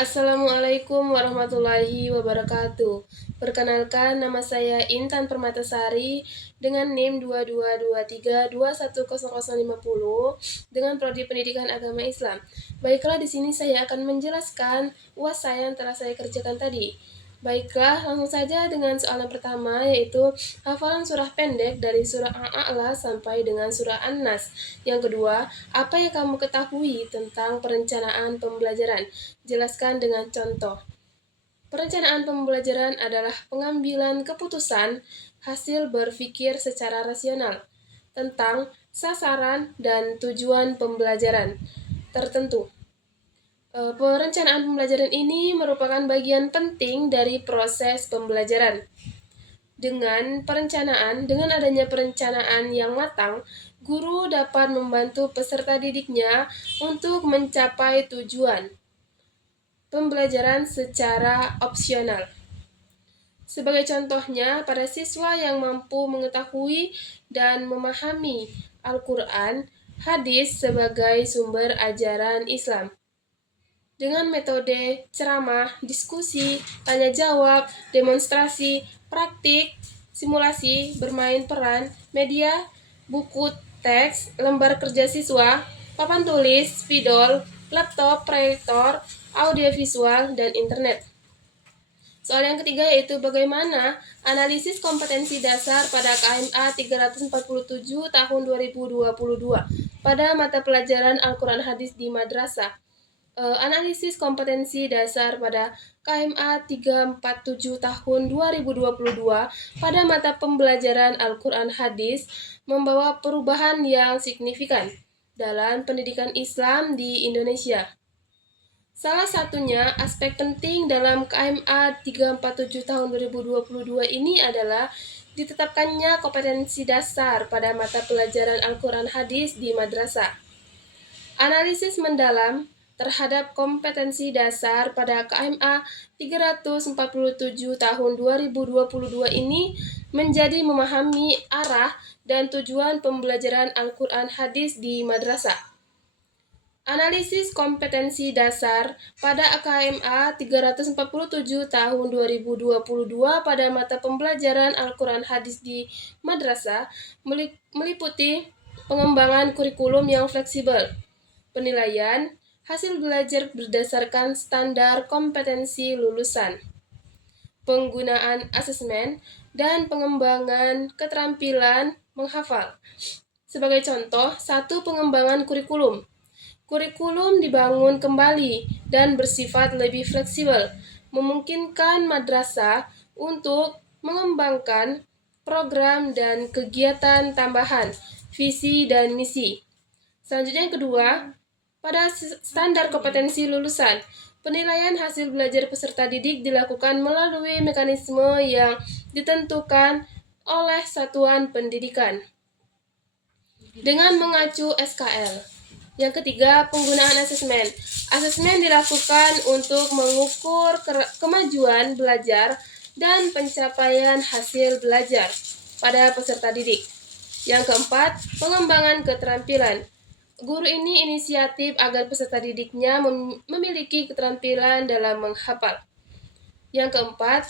Assalamualaikum warahmatullahi wabarakatuh. Perkenalkan, nama saya Intan Permatasari dengan NIM 2223210050 dengan prodi Pendidikan Agama Islam. Baiklah, di sini saya akan menjelaskan UAS saya yang telah saya kerjakan tadi. Baiklah, langsung saja dengan soalan pertama, yaitu hafalan surah pendek dari surah Al-A'la sampai dengan surah An-Nas. Yang kedua, apa yang kamu ketahui tentang perencanaan pembelajaran? Jelaskan dengan contoh. Perencanaan pembelajaran adalah pengambilan keputusan hasil berpikir secara rasional tentang sasaran dan tujuan pembelajaran tertentu. Perencanaan pembelajaran ini merupakan bagian penting dari proses pembelajaran. Dengan adanya perencanaan yang matang, guru dapat membantu peserta didiknya untuk mencapai tujuan pembelajaran secara opsional. Sebagai contohnya, pada siswa yang mampu mengetahui dan memahami Al-Quran, hadis sebagai sumber ajaran Islam. Dengan metode ceramah, diskusi, tanya jawab, demonstrasi, praktik, simulasi, bermain peran, media, buku, teks, lembar kerja siswa, papan tulis, spidol, laptop, proyektor, audiovisual, dan internet. Soal yang ketiga yaitu bagaimana analisis kompetensi dasar pada KMA 347 tahun 2022 pada mata pelajaran Al-Quran Hadis di Madrasah. Analisis kompetensi dasar pada KMA 347 tahun 2022 pada mata pembelajaran Al-Quran Hadis membawa perubahan yang signifikan dalam pendidikan Islam di Indonesia. Salah satunya aspek penting dalam KMA 347 tahun 2022 ini adalah ditetapkannya kompetensi dasar pada mata pelajaran Al-Quran Hadis di madrasah. Analisis mendalam terhadap kompetensi dasar pada KMA 347 tahun 2022 ini menjadi memahami arah dan tujuan pembelajaran Al-Quran Hadis di madrasah. Analisis kompetensi dasar pada KMA 347 tahun 2022 pada mata pembelajaran Al-Quran Hadis di madrasah meliputi pengembangan kurikulum yang fleksibel, penilaian hasil belajar berdasarkan standar kompetensi lulusan, penggunaan asesmen, dan pengembangan keterampilan menghafal. Sebagai contoh, 1. Pengembangan kurikulum. Kurikulum dibangun kembali dan bersifat lebih fleksibel, memungkinkan madrasah untuk mengembangkan program dan kegiatan tambahan, visi dan misi. Selanjutnya yang kedua, pada standar kompetensi lulusan, penilaian hasil belajar peserta didik dilakukan melalui mekanisme yang ditentukan oleh satuan pendidikan dengan mengacu SKL. Yang ketiga, penggunaan asesmen. Asesmen dilakukan untuk mengukur kemajuan belajar dan pencapaian hasil belajar pada peserta didik. Yang keempat, pengembangan keterampilan. Guru ini inisiatif agar peserta didiknya memiliki keterampilan dalam menghafal. Yang keempat,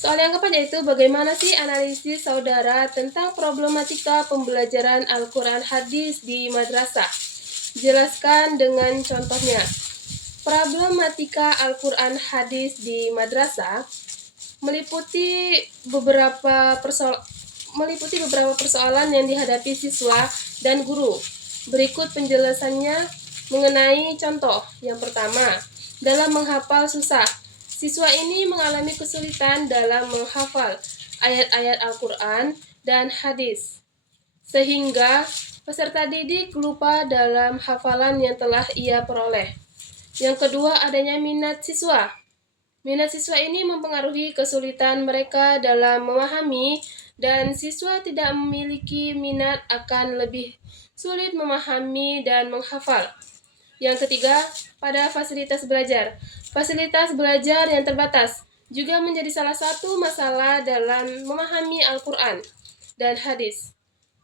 soal yang keempat yaitu bagaimana sih analisis saudara tentang problematika pembelajaran Al-Quran Hadis di madrasah? Jelaskan dengan contohnya. Problematika Al-Quran Hadis di madrasah meliputi beberapa persoalan yang dihadapi siswa dan guru. Berikut penjelasannya mengenai contoh. Yang pertama, dalam menghafal susah. Siswa ini mengalami kesulitan dalam menghafal ayat-ayat Al-Quran dan hadis, sehingga peserta didik lupa dalam hafalan yang telah ia peroleh. Yang kedua, adanya minat siswa. Minat siswa ini mempengaruhi kesulitan mereka dalam memahami, dan siswa tidak memiliki minat akan lebih sulit memahami dan menghafal. Yang ketiga, pada fasilitas belajar. Fasilitas belajar yang terbatas juga menjadi salah satu masalah dalam memahami Al-Quran dan hadis.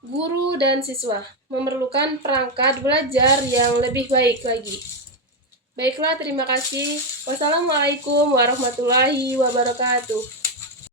Guru dan siswa memerlukan perangkat belajar yang lebih baik lagi. Baiklah, terima kasih. Wassalamualaikum warahmatullahi wabarakatuh.